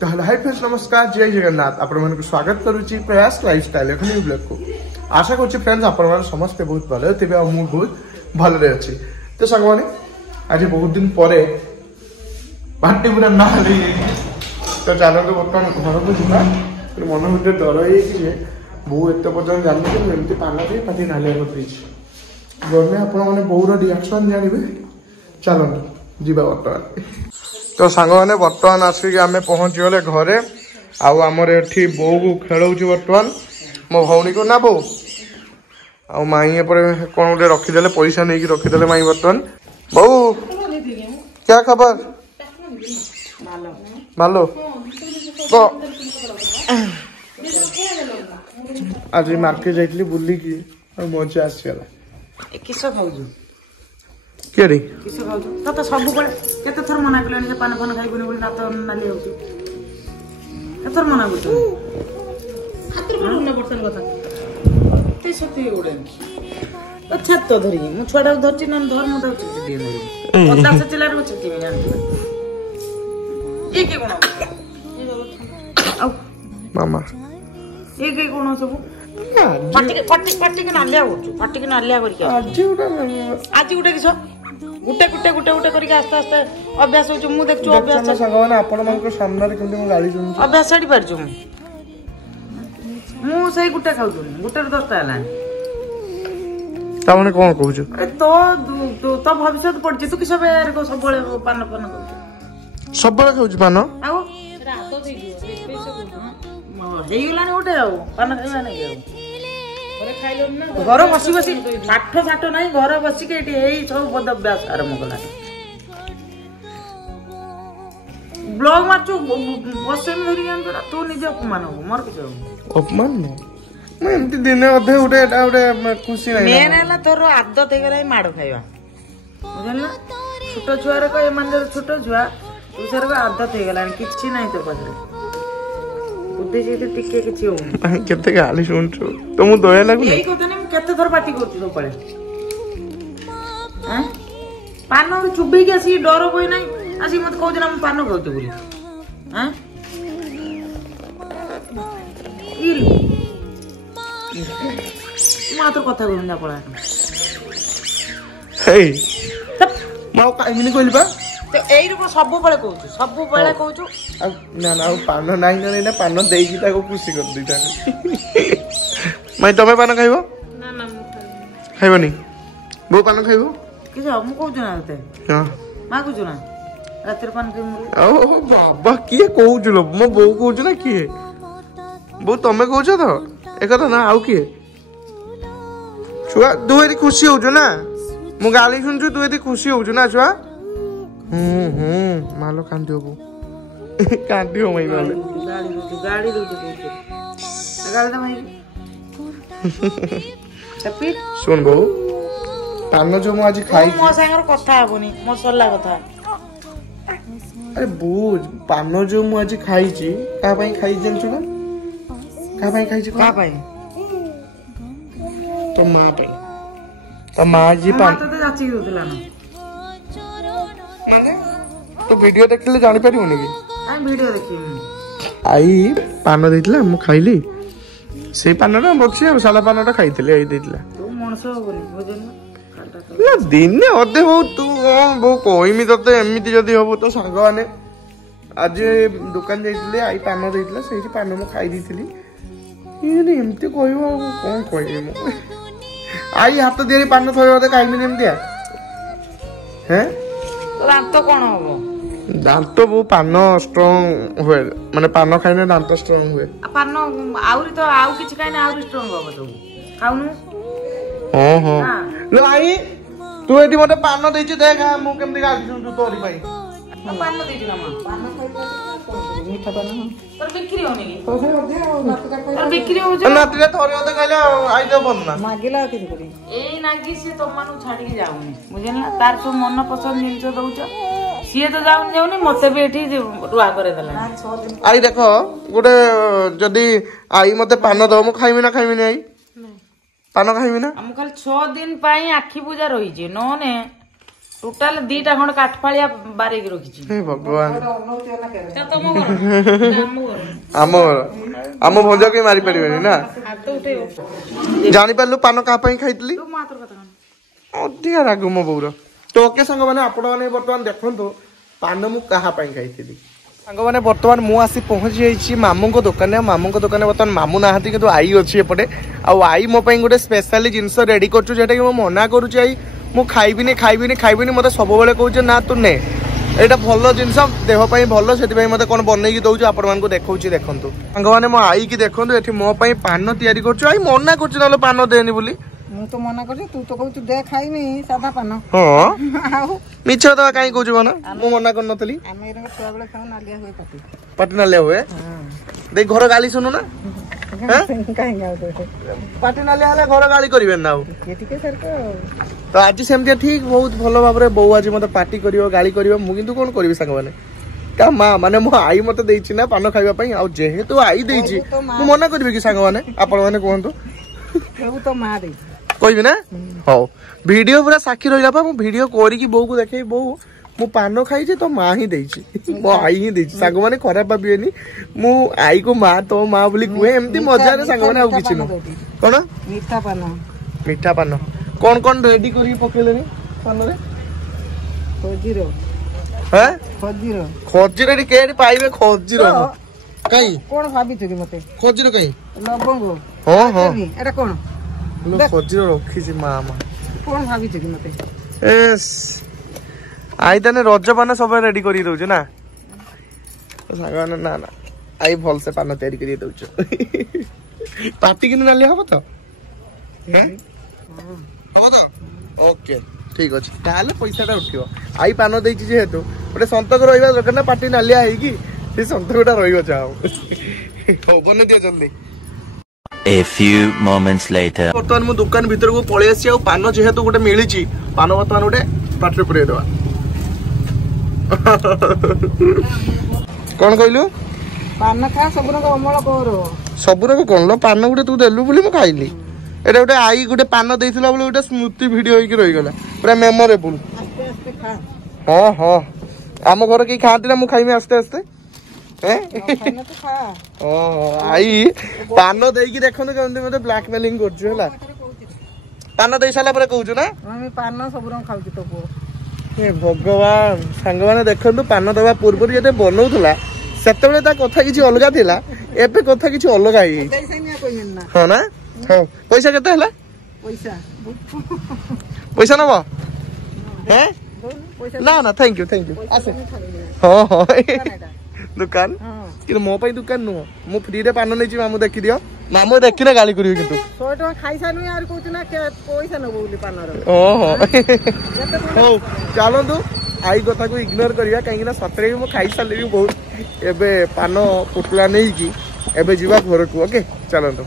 तो hi friends नमस्कार जय जगन्नाथ आपण मन स्वागत करूची प्रयास लाइफस्टाइल एखनी ब्लॉग को आशा करछि फ्रेंड्स आपण मन समस्त बहुत भलो तेबे मु बहुत भलो रे अछि तो संग माने आज बहुत दिन परे पार्टी पूरा ना ले तो चलो तो बर्तमान घर को जिबा मन भीतर डर है कि जे बहु एत पर्यंत जानबे कि एमती पाला दे पार्टी ना ले फ्रिज गने आपण माने बहुर रिएक्शन जानिबे चलो जिबा बर्तमान तो सांग मैंने बर्तमान आसिक आम पहुँची गले घरे आमर एठी बो को खेलौची बर्तमान मो भौणी को ना बो आ माई एपरे कौन गोटे रखीदे पैसा नहीं रखीदे माई बर्तमान बो क्या खबर भालो तो आज मार्केट जाइली बुलिकी मजा आसगला किस खाऊ केरे किस खाऊ तो सब बड़े केते थर मना कले पान फान खाइबनी बोली ना तो नाली होती केते मना करतो हाथ रे न पर्सन कथा ते सती उडे अच्छा तो धरी मु छोडा धरची न धर मु तो चिट्टी दे दे पता से चला रे चिट्टी में जान ए के कोन आ मामा ए के कोन सब पार्टी के नालिया होचु पार्टी के नालिया करी आज उडा किस गुटे गुटे गुटे गुटे करके आस्ते आस्ते अभ्यास होचु मु देखछु अभ्यास संगवान आपण मन को सामने केमते मु गाली सुन अभ्यास छाड़ी पारछु मु सही गुटे खाउछु गुटे 10 टा हलानी ता माने कोन कहूछु तो भविष्य पड़छि तू किस बेर को सब बळे पान पान कहू सब बळे खाउछु पान आउ रातो दे दियो पैसा कहू हेइलानी उठे आउ पान खाइबा नै घर बसी बसी पाठ साठ ना घर बस सब पद अभ्यास आरंभ कला ब्लॉग मारचु बस में धरी तू निजे अपमान हो मोर किछ अपमान मैं एमती दिन अधे उठे एटा उठे खुशी नहीं मेन हैला तोर आदत हे गला माड़ खाइबा बुझल ना छोटो छुआ रे को मन छोटो छुआ दूसरे को आदत हे गला किछि नहीं तो पदरे उद्देश्य तो टिके किछि हो केते गाली सुनछु तो मु दया लागु एई कोते ने केते थर पार्टी करछु तो पळे हैं पान चुबई के आसी डर होई नाही आसी मत कहू ना हम पान खाउते बोली हैं इल मात्र कथा कहू ना पळा हे माओ काइमिनी कहली बा तो एई रो सब बेले कहू ना ना पान नहीं ना पान देगी ताको खुशी कर दीटा मैं तमे पान खाइबो ना ना खाइबनी बो पान खाइबो कि हम कहू ना ते हां मा कहू ना रातिर पान के ओ बाबा किए कहू लो मो बो कहू ना किए बो तमे कहू तो एक तो ना आउ किए छुआ तू एरी खुशी हो ना मु गाली सुनछु तू एरी खुशी हो ना छुआ मालो कांदियो बो कांदियो मई वाले गाड़ी दो गाड़ी दे भाई हैप्पी सुन बो पान जो मु आज खाई मो संगर कथा हेबोनी मो सल्ला कथा अरे बूझ पान जो मु आज खाई छी का पई खाई जंचु ना का पई खाई छी का पई तो मां पई तो मां जी पान तो जाची होतला ना माने तो वीडियो देखले जानि परिबोनी कि आई वीडियो देखी आई पान देइतला मु खाइली से पानटा बक्सी साला पानटा खाइतले आई देइतला तू मनसो बोली बुझल ना दिन अधे हो तू बो कोइमी तते एमिति जदी होबो तो संग माने आज दुकान जाइतले आई पान देइतला सेही पान मु खाइ दिथिली इने एमिति कहइबो कोन कहइबो मु आई हाथ देरी पान थोय दे काइमी नेम दिया हैं दांत कोन होबो दांत वो पान स्ट्रांग हुए माने पान खाइने दांत स्ट्रांग हुए पान आउरी तो आउ किछ खाइने आउरी स्ट्रांग होबो तो खाउनु हां लो आई तू एटी मते पान देछि देख मु केमति गाली सुनछु तोरी भाई पान देछि ना मां पान खाइ मीठा पान पर बिक्री होनी की पर बिक्री हो जा नातिरे थोरी होते कहले आई दे बन ना मागिला के करी एई नागी से तो मानु छाडी के जाउनी बुझे ना तार तो मन पसंद जिंस दउछ सीए तो जाउनी मते भी एठी रुआ करे देला आई देखो गोटे जदी आई मते पान दो मु खाइमी ना आई पान खाइमी ना हम खाली 6 दिन पाई आखी पूजा रही जे नने टोटाल 2टा खंड काठफालिया बारे की रखी हे भगवान तम घर आम भंज के मारी पारे ना हाथ उठेव जानी पार्लु पान क्या खाई तू मातर कथा अधिका राग मो बोर तो ओके सांग मैंने आपण मैंने बर्तमान देखो पान मु क्या खाई सांग मैंने बर्तमान मु आसी पहुंची जाइए मामू दुकान मामू दुकान बर्तमान मामू ना कि आई अच्छी एपटे आई मो गोटे स्पेशली जिनस रेडी कर मना करुच्ची आई मु खाइबिनी मत सब कहे ना तू ने एटा भल जिनस देहपाई भल से मत कौन बनई दौर आपण देखा देखु सांग मैंने मो आई की देखो ये मो पान तैयारी कर मना कर पान देनी बोली मु तो मना कर तू तो कहू दे खाइमी सादा पान हाँ मिछ दवा कहीं कहूँ बना मु मना कर नथली आमे रे छुआ बेले खाऊ नालिया हुए पाटी नालिया हुए देख घर गाली सुनु ना कहीं गाउ तो पाटी नालिया हले घर गाली करिवे ना के टिके सर तो आज सेमती ठीक बहुत भल भाव में बो आज मत पार्टी कर गाली कर मुझे कौन करी सांग मैंने क्या माँ माने मो आई मत देछि ना पान खाइबा आ जेहेतु आई देछि मु मना करबे कि सांग मैंने आपण मैंने कहतु तो मां दे कहबी ना हाउ वीडियो पूरा साक्षी रहिला पा मु वीडियो करी बो को देखै बो मु पान खाई तो माँ ही देछि मो आई ही देछि सांग मैंने खराब भाबिएनी मु आई को माँ तो माँ बोली कुए एमती मजा रे सांग मैंने आ किछि न कोन मीठा पान कौन कौन रेडी करी पकेलेनी पान रे खोजीरो हैं खोजीरो खोजीरो रे केडी पाइबे खोजीरो काई कोन भाबी तुरी मते खोजीरो काई लबंग हां हां एटा कोन लो खोजीरो रखी छी मामा कोन भाबी तुरी मते एस आई तने रज पान सब रेडी करी दउछ ना सागन ना ना आई भल से पान तैयारी करी दउछ पार्टी किन नाली हबो तो हैं हबो तो ओके ठीक अछि ताले पैसाटा उठियो आई पान देछि जेहेतु गोटे संतक रहिबा दरकार ना पार्टी नालिया हेई कि से संतकटा रहिबो चाहो होबने दियो जल्दी A few moments later बर्तमान मु दुकान भीतर को पळे आसी आ पान जेहेतु गोटे मिलिछि पान बर्तमान गोटे पाटरे पुरे देबा कौन कहलु पान खा सबुन को अमल कोरो सबुर को कोन लो पान गोटे तू देलु बोली मु खाइली एटा गोटे आई गोटे पान देथिला बोली गोटे स्मृति वीडियो होई के रहि गेला पूरा मेमोरेबल आस्ते आस्ते खा हां हां आम घर के खाती ना मु खाइमी आस्ते आस्ते खाना तो खा ओहो आई पान देकी देखनु केमती मते ब्लैकमेलिंग करछु हला पान देई साला परे कहउछु ना हम पान सबुन खाउछु तो को हे भगवान सांग माने देखंतु पान दबा पूर्व जते बनौथला सेतेबेले ता कथा किछि अलगा थिला एबे कथा किछि अलगा आइ पैसा निया कोइ ना हां ना हां पैसा केते हला पैसा पैसा नबो हैं पैसा ना ना थैंक यू आसे हां हां दुकान कि मो पई दुकान नु मु फ्री रे पान नै छी मामू देखि दियो मामू देखि ना गाली करियो किंतु 100 टका खाइ सानु यार कहू ना के पैसा न बोली पान रो ओहो हो चलो तू आई कथा को इग्नोर करिया काहे ना सतरे मु खाइ साली बहुत एबे पान पुटला नै की एबे जीवा घर को ओके चलो तो